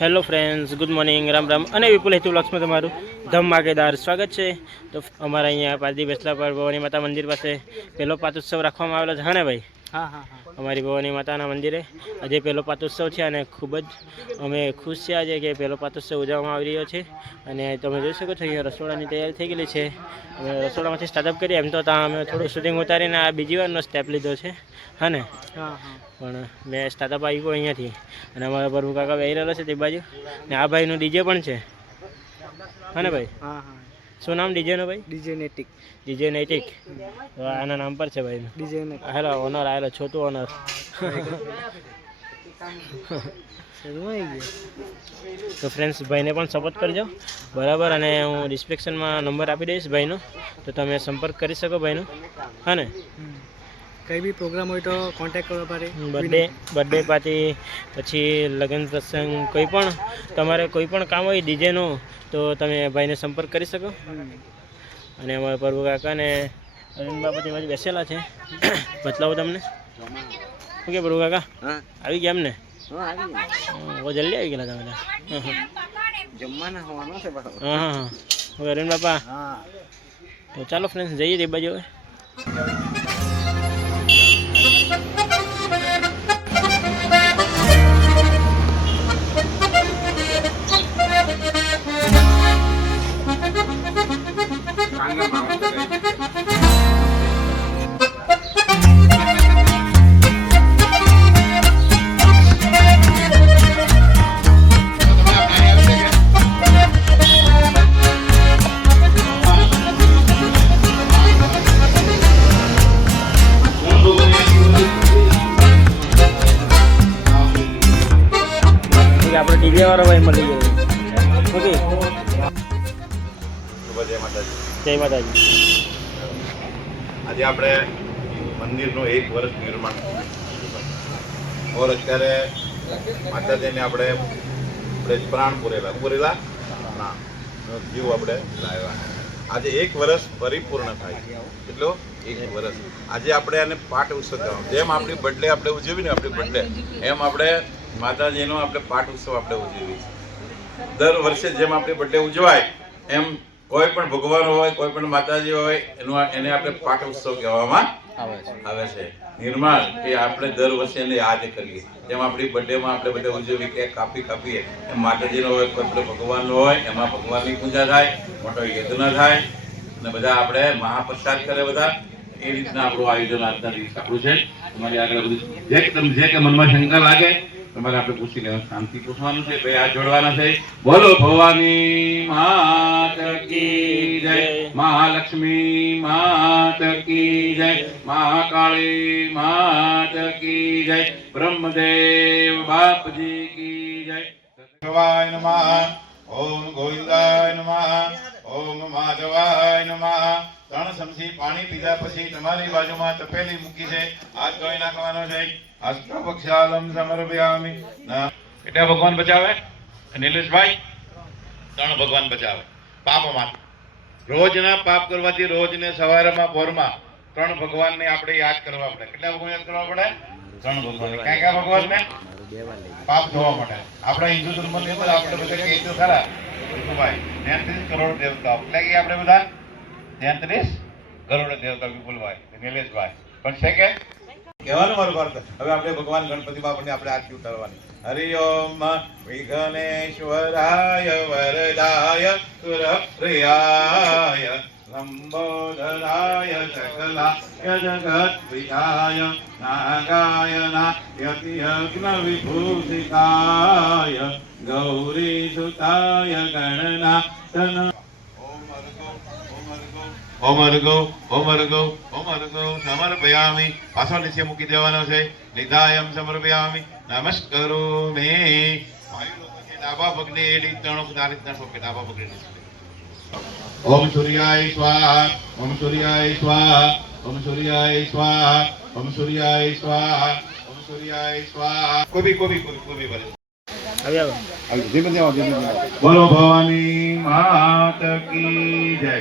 Hello friends, good morning, Ram Ram અને વિપુલ હેતુ વ્લોગ્સમાં તમારું ધમાકેદાર સ્વાગત છે. તો અમારા અહીંયા પારડી બેસલા પર ભવાની માતા મંદિર પાસે પહેલો પાતોત્સવ રાખવામાં આવેલો છે. હા ને ભાઈ? હા. અમારી ભવાની માતાના મંદિરે આજે પહેલો પાતોત્સવ છે અને ખૂબ જ અમે ખુશ છે આજે કે પહેલો પાતોત્સવ ઉજવવામાં આવી રહ્યો છે. અને તમે જોઈ શકો છો અહીંયા રસોડાની તૈયારી થઈ ગયેલી છે. અમે રસોડામાંથી સ્ટાર્ટઅપ કરીએ એમ તો ત્યાં અમે થોડું શૂટિંગ ઉતારીને આ બીજી વારનો સ્ટેપ લીધો છે. હા ને? પણ મેં સ્ટાર્ટઅપ આવ્યો અહીંયાથી અને અમારા પ્રભુ કાકા વહી રહેલો છે તે બાજુ ને આ ભાઈનું ડીજે પણ છે. હા ને ભાઈ? શું નામ ડીજેનો ભાઈ? ડીજે નેટિક. તો આના નામ પર છે ભાઈનું ડીજે. હેલો ઓનર આવેલો, છોટું ઓનર. તો ફ્રેન્ડ્સ, ભાઈને પણ સપોર્ટ કરજો બરાબર. અને હું ડિસ્ક્રિપ્શનમાં નંબર આપી દઈશ ભાઈનો, તો તમે સંપર્ક કરી શકો ભાઈનો. હા ને? કંઈ બી પ્રોગ્રામ હોય તો કોન્ટેક્ટ કરવા પડે. બર્થડે પાર્ટી, પછી લગ્ન પ્રસંગ, કોઈ પણ તમારે કોઈ પણ કામ હોય ડીજેનું તો તમે ભાઈને સંપર્ક કરી શકો. અને અમારા પ્રભુ કાકા ને અરવિંદ બાપા તે બાજુ બેસેલા છે. બતલાવો તમને. શું કે પ્રભુ કાકા આવી ગયા એમને? બહુ જલ્દી આવી ગયેલા તમે. હા. હવે અરવિંદ બાપા, તો ચાલો ફ્રેન્ડ્સ જઈએ તે બાજુ. આપણે ડીજે વાળો ભાઈ મળી ગયો. ઓકે, જય માતાજી. આજે આપણે મંદિરનું 1 વર્ષ નિર્માણ ઓર અત્યારે માતાજીને આપણે પ્રાણ પૂરેલા ના જીવ આપણે લાવ્યા. આજે 1 વર્ષ પરિપૂર્ણ થાય. કેટલો? 1 વર્ષ. આજે આપણે એને પાઠ ઉત્સવ કહેવાનું. જેમ આપણી બર્થડે આપણે ઉજવીને આપણી બર્થડે, એમ આપણે માતાજીનો આપણે પાઠ ઉત્સવ આપણે ઉજવીએ. દર વર્ષે જેમ આપણી બર્થડે ઉજવાય એમ કોઈ પણ ભગવાન હોય, કોઈ પણ માતાજી હોય, એને આપણે પાઠ ઉત્સવ કહેવામાં આવે છે. નિર્માણ કે આપણે દર વર્ષે એને યાદ કરીએ. જેમ આપણી બર્થડેમાં આપણે બધા ઉજવીએ, કેક કાપીએ, એમ માતાજીનો હોય, કોઈ પણ ભગવાનનો હોય, એમાં ભગવાનની પૂજા થાય, મોટો યજ્ઞ થાય અને બધા આપણે મહાપ્રસાદ કરે બધા. એ રીતના આપણું આયોજન આજના દિવસે આપણું છે. તમારી આગળ બધું જે કે મનમાં શંકા લાગે તમારે આપણે પૂછી લેવાનું, શાંતિ પૂછવાનું છે. ભાઈ હાથ જોડવાના છે. બોલો ભવાની માત કી જય, મહાલક્ષ્મી માત કી જય, મહાકાળી માત કી જય, બ્રહ્મદેવ બાપજી કી જય. શિવાય નમઃ. ઓમ ગોવિંદાય નમઃ. ઓમ માધવાય નમઃ. 3 ચમચી પાણી પીધા પછી તમારી બાજુમાં તપેલી મૂકી છે, હાથ ધોઈ નાખવાનો છે. અષ્ટભક્ષાલમ સમર્પયામિ. કેટલા ભગવાન બચાવે નિલેશભાઈ? 3 ભગવાન બચાવે પાપમાં. રોજના પાપ કરવાથી રોજને સવારમાં ભોરમાં 3 ભગવાનને આપણે યાદ કરવા પડે. કેટલા ભગવાન યાદ કરવા પડે? 3 ભગવાન. કયા ભગવાનને? પાપ ધોવા માટે. આપણા હિન્દુ ધર્મની અંદર આપણે બધા કહીએ તો ખરા ભાઈ 33 કરોડ દેવતાઓ. એટલે કે આપણે બધા 33 કરોડ દેવતા વિપુલભાઈ, નિલેશભાઈ પણ છે કે કહેવાનું મારું ભારત. હવે આપણે ભગવાન ગણપતિ બાપાને આપણે આરતી ઉતારવાની. હરિ ઓમ વિઘ્નેશ્વરાય વરદાય સુરપ્રિયાય લંબોદરાય સકલાય જગત્પ્રિયાય નાગાય યજ્ઞ વિભૂષિતાય ગૌરી સુતાય ગણનાથન. ઓમ અર્ગો સમર્પયામિ. પાછો નીચે મૂકી દેવાનો છે. નિધાયમ સમર્પયામિ. નમસ્કરોમિ. ડાબા પગને એડી 3 આ રીતના ઠોકે. ડાબા પગને ઓમ સૂર્યાય સ્વાહા. ઓમ સૂર્યાય સ્વાહા. ઓમ સૂર્યાય સ્વાહા. ઓમ સૂર્યાય સ્વાહા. ઓમ સૂર્યાય સ્વાહા. કોબી ભલે બોલો ભવાની માત કી જય.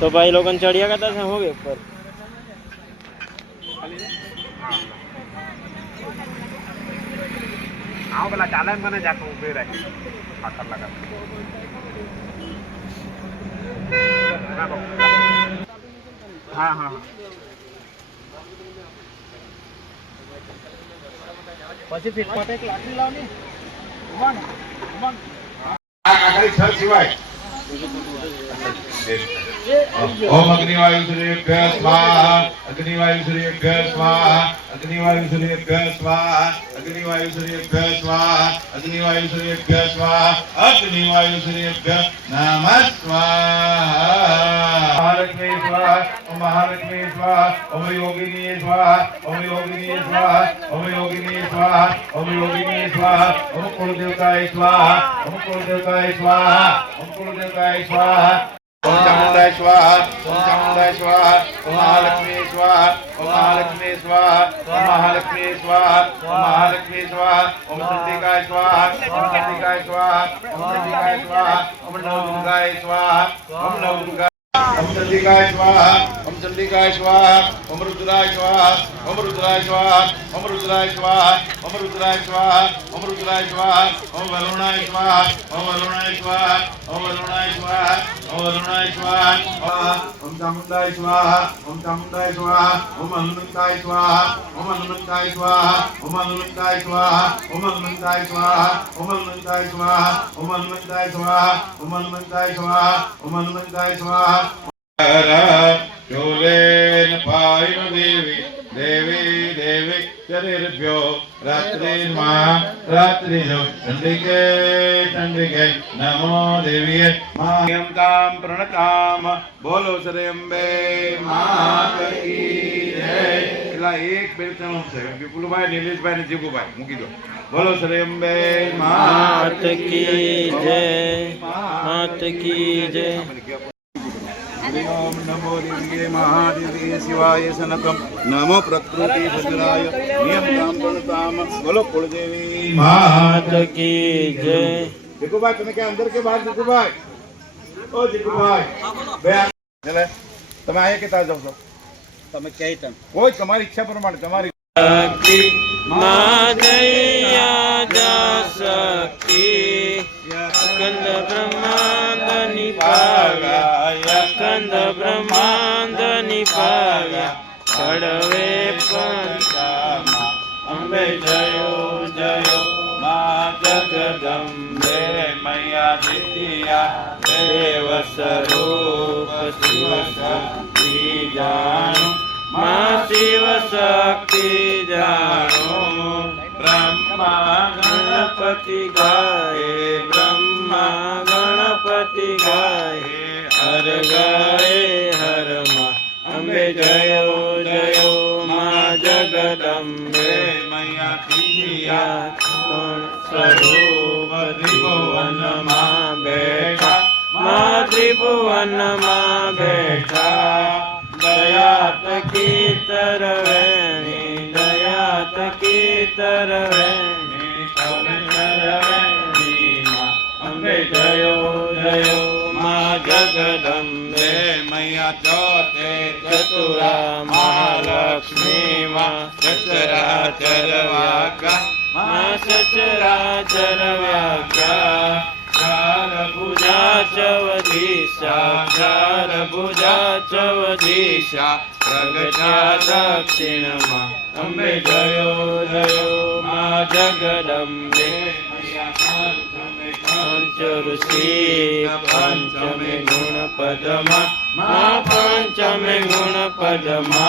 તો ભાઈ લોકો ચડિયા કરતા છે હું ઉપર આવો પેલા ચાલે મને જાકો ઉભી રહે ખાતર લગા હા હા પછી ફિટ માટે એક લાઠી લાવની આખરી છ સિવાય ઓમ અગ્નિવાયુ સૂર્યભ્ય સ્વાહા અગ્નિવાયુ સૂર્યભ્ય સ્વાહા અગ્નિવાયુ સૂર્યભ્ય સ્વાહા અગ્નિવાયુ સૂર્યભ્ય સ્વાહા અગ્નિવાયુ સૂર્યભ્ય સ્વાહા અગ્નિવાયુ સૂર્યભ્ય નમઃ સ્વાહા મહાલક્ષ્મી સ્વાહા ઓમ મહાલક્ષ્મી સ્વાહા ઓમ યોગિની સ્વાહા ઓમ યોગિની સ્વાહા ઓમ યોગિની સ્વાહા ઓમ યોગિની સ્વાહા ઓમ કુળદેવતાય સ્વાહા ઓમ કુળદેવતાય સ્વાહા ઓમ કુળદેવતાય સ્વાહા ओम चामुंडाय स्वाहा ओम चामुंडाय स्वाहा ओम महालक्ष्मी स्वाहा ओम महालक्ष्मी स्वाहा ओम महालक्ष्मी स्वाहा ओम महालक्ष्मी स्वाहा ओम चंडिकाय स्वाहा ओम चंडिकाय स्वाहा ओम चंडिकाय स्वाहा ओम नवदुर्गाय स्वाहा ओम नवदुर्गाय ओम चंडिकाय स्वाहा ओम चंडिकाय स्वाहा ओम रुद्राय स्वाहा ओम रुद्राय स्वाहा ओम रुद्राय स्वाहा ओम रुद्राय स्वाहा ओम रुद्राय स्वाहा ओम वरुणाय स्वाहा ओम वरुणाय स्वाहा ओम वरुणाय स्वाहा ओम वरुणाय स्वाहा ओम चामुंडाय स्वाहा ओम चामुंडाय स्वाहा ओम हनुमंताय स्वाहा ओम हनुमंताय स्वाहा ओम हनुमंताय स्वाहा ओम हनुमंताय स्वाहा ओम हनुमंताय स्वाहा ओम हनुमंताय स्वाहा ओम हनुमंताय स्वाहा ओम हनुमंताय स्वाहा चोलेन पायन देवी देवी देवी शरीरभ्यो रात्रिर्मा रात्रिजो चंडिके चंडिके नमो देवीये मायं तां प्रणताम बोलो श्री अंबे मात की जय એટલા એક બેરતમ છે વિપુલભાઈ નીલેશભાઈ ને જીગુભાઈ મૂકી દો બોલો શ્રી અંબે માત કી જય માત की जय ओम नमो देवीये महादेवीये शिवाय सनकम नमो प्रकृति भद्राय नियम प्रणताम बोलो कुलदेवी मात की जय देखो भाई तुम्हें क्या अंदर के बाहर देखो भाई ओ देखो भाई बे चले તમે આયા કેતા જાવ છો તમે ક્યાંય તમ કોઈ તમારી ઈચ્છા પ્રમાણે તમારી शक्ति मादया जा शक्ति स्कंद ब्रह्मांड निभाव्या स्कंद ब्रह्मांड निभाव्या चढ़वे पंचामा अंबे जयो जयो मां जगदंबे मैया दित्या देव स्वरूप शिव शक्ति जानो मां शिव शक्ति जानो ब्रह्मा गणपति गाए ब्रह्मा गणपति गाए हर गाए हर मां अम्बे जयो जयो मां जगदंबे मैया दिया स्वरूप त्रिभुवन मां बैठा मां त्रिभुवन मां बैठा दयात की तरवेणी दयात की तरवेणी तरवेणी मां अम्बे जयो जयो मां जगदंबे मैया चौथे चतुरा महालक्ष्मी मां सचराचर व्याख्या मां सचराचर व्याख्या चार भुजा चवदीशा चार भुजा चवदीशा प्रगटा दक्षिण मां अम्बे जयो जयो मां जगदंबे पंचऋषि पंचमे गुण पदमा मां पंचमे गुण पदमा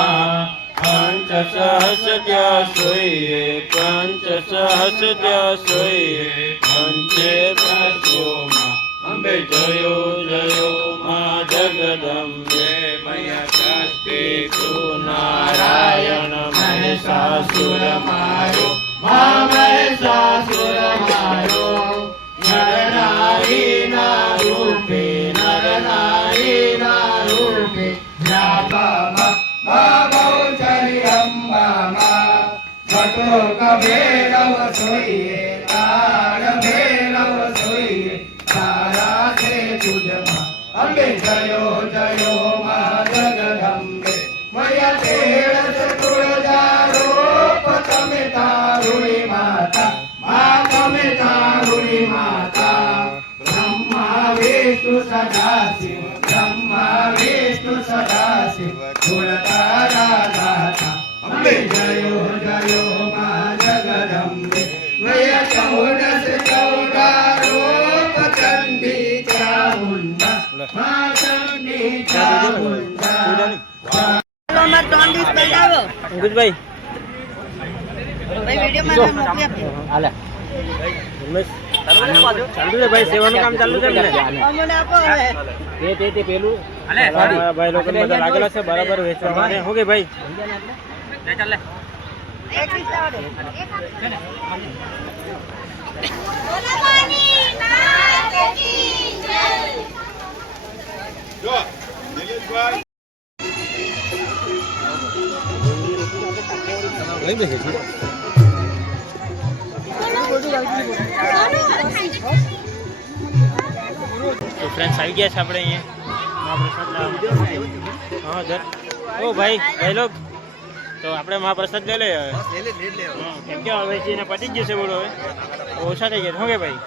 पंच सहस त्या सोये पंच सहस त्या सोये पंचे प्रसोमा अम्बे जयो जयो मां जगदंबे मैया षष्ठी तु नारायण महिषासुर मारो मां महिषासुर मारो नर नारी ना रूपे नर नारी ना रूपे व्यापा भैरव सोइए तार भैरव सोइए तारा से तुझमा अम्बे जयो जयो અંકુશભાઈ હાલે ચાલુ છે ભાઈ, સેવાનું કામ ચાલુ છે ને તે પેલું ભાઈ લોકો બધા લાગેલા છે બરાબર વેચવા માટે. શું કે ભાઈ તો ફ્રેન્ડ્સ આવી ગયા છે આપણે અહીંયા હા સર. ઓ ભાઈ લોગ તો આપણે મહાપ્રસાદ લઈ લઈએ હવે, કેમ કે હવે એને પતી જ જશે બોલો, હવે ઓછા થઈ ગયા. શું કે ભાઈ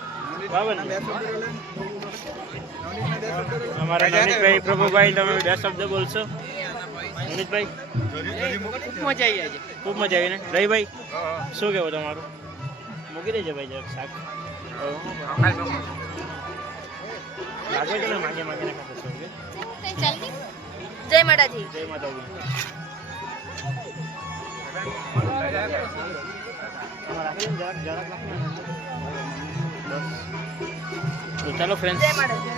બરાબર ને? અમારા નવનીતભાઈ પ્રભુભાઈ, તમે 10 શબ્દ બોલશો. નવનીતભાઈ ખૂબ મજા આવી ને? રહીભાઈ શું કહેવું તમારું? મૂકી દેજો ભાઈ જરાક શાક લાગે છે ને, માગીને ખાતો છો. જય માતાજી. જય માતાજી. તો ચાલો ફ્રેન્ડ્સ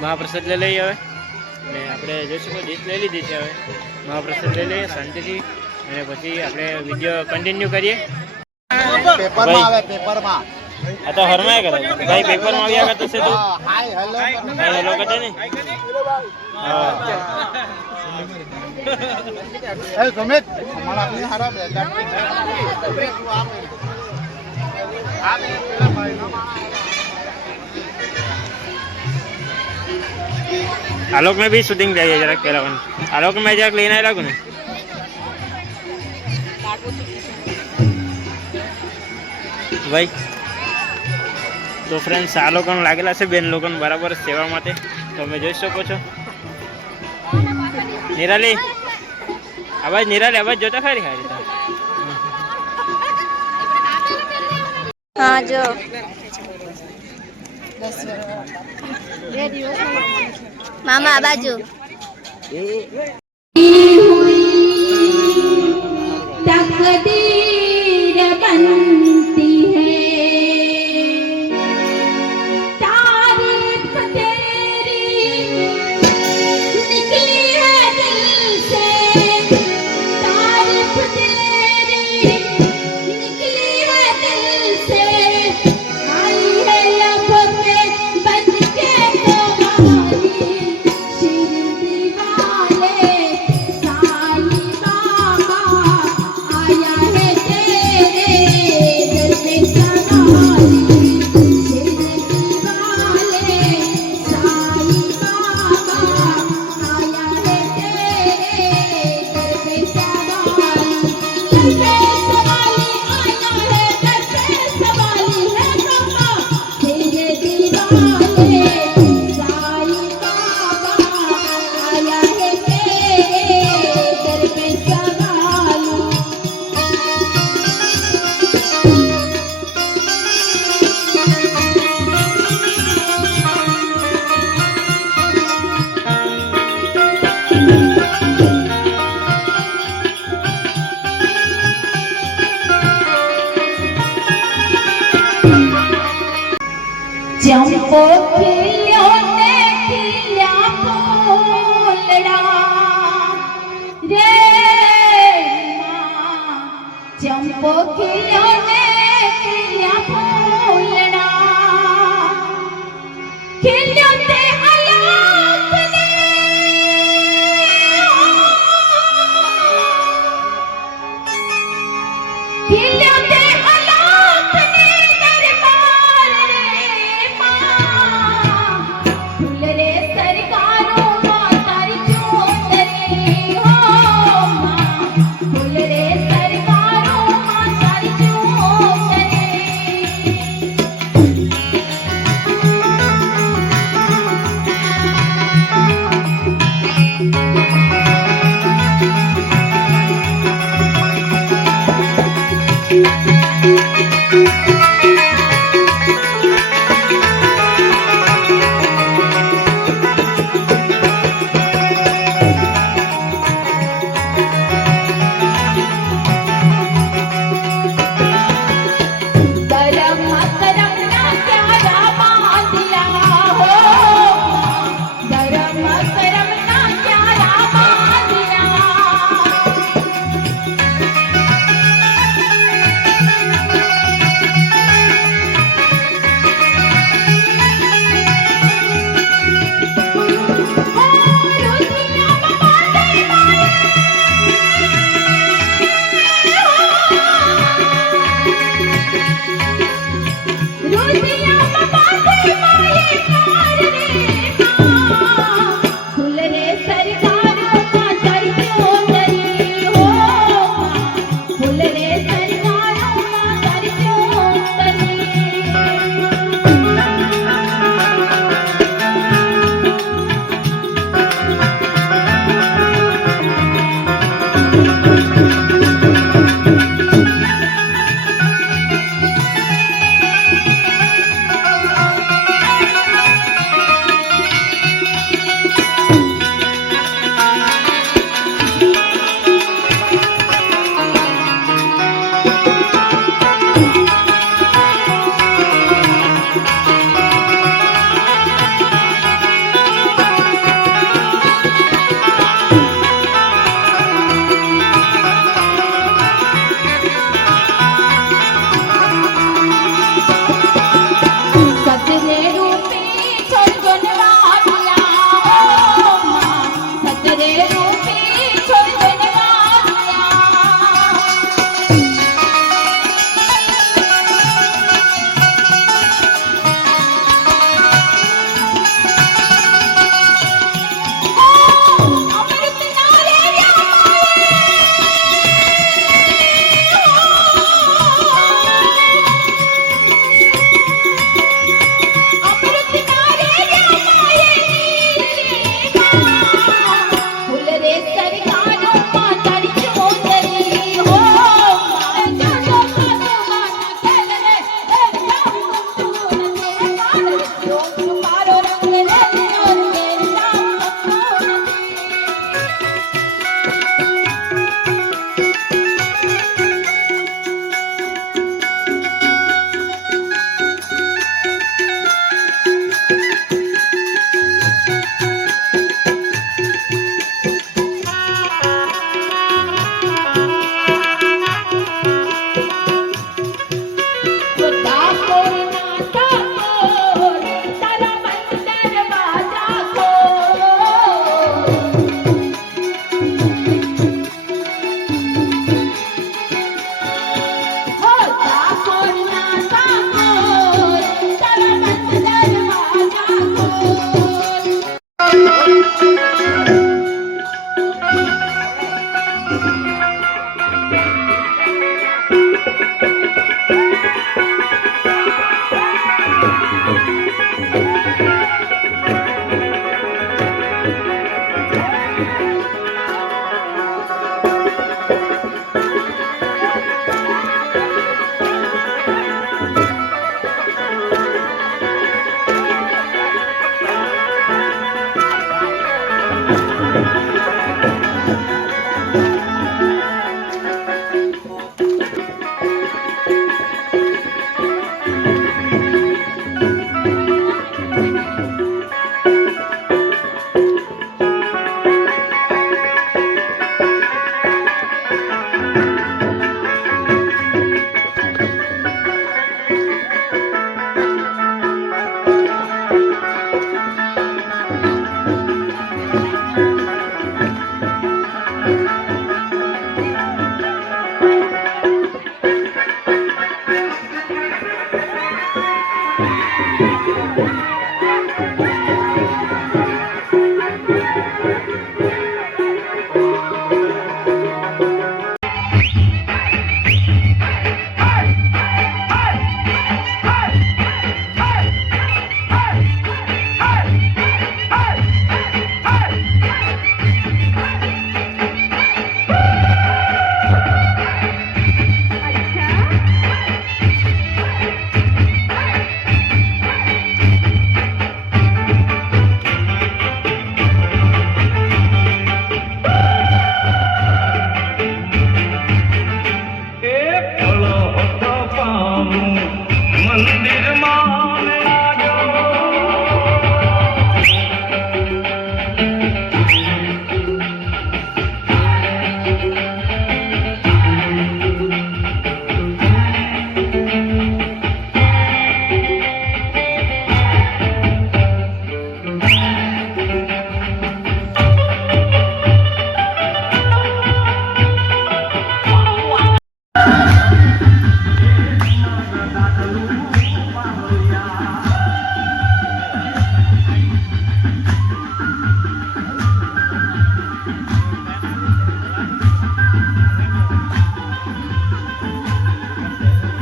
મહાપ્રસાદ લઈ લઈએ હવે, અને આપણે જોઈ શકો ડીશ લઈ લીધી છે. હવે મહાપ્રસાદ લઈ લઈએ શાંતિથી, અને પછી આપણે વિડીયો કન્ટિન્યુ કરીએ. આ તો હરમાય કરે ભાઈ, પેપરમાં આવ્યા કરતો છે. તો હાય હેલો કરતા ને. आलोक में भी शूटिंग चाहिए जरा पहला वन. आलोक में जरा लेना है लागू ने भाई. તો ફ્રેન્ડ્સ આ લોકોને લાગેલા છે બેન લોકોને બરાબર સેવા માટે, તમે જોઈ શકો છો. નિરાલી અવાજ જોતા ખરી ખારી. હા જો મામા આ બાજુ तकदीर बनती है तारीफ तेरी निकली है दिल से तारीफ तेरी निकली है दिल से आई है लब पे बन के तुम्हारी शिरडी वाले साईं बाबा आया है तेरे दर पे सवारी शिरडी वाले साईं बाबा आया है तेरे दर पे सवारी दर पे सवारी आया है दर पे सवारी है बाबा तेरे दीवाने साईं बाबा आया है तेरे दर पे सवारी चंपो खिल्यो ने खिल्या फूलड़ा रे मां चंपो खिल्यो ने खिल्या फूलड़ा खिल्यो ते आलोक ने खिल्यो ते आलोक ने दरबार रे मां સરકારોમાં ચડ્યો તરી હો ફૂલ રે સરકારોમાં ચડ્યો તરી સતરે રૂપી છોડજો ને વાડિયા ઓ માં સતરે રૂપી છોડજો ને વાડિયા અમૃત નારે અમૃત નારે ફૂલ રે સરકારોમાં ચડ્યો તરી હો ચડ્યો કાતોમાં ખેલ રે મારો રંગ રે ઠાકોર ના ઠાકોર તારા મંદિર બાજા કો હો ઠાકોર ના ઠાકોર તારા મંદિર બાજા કો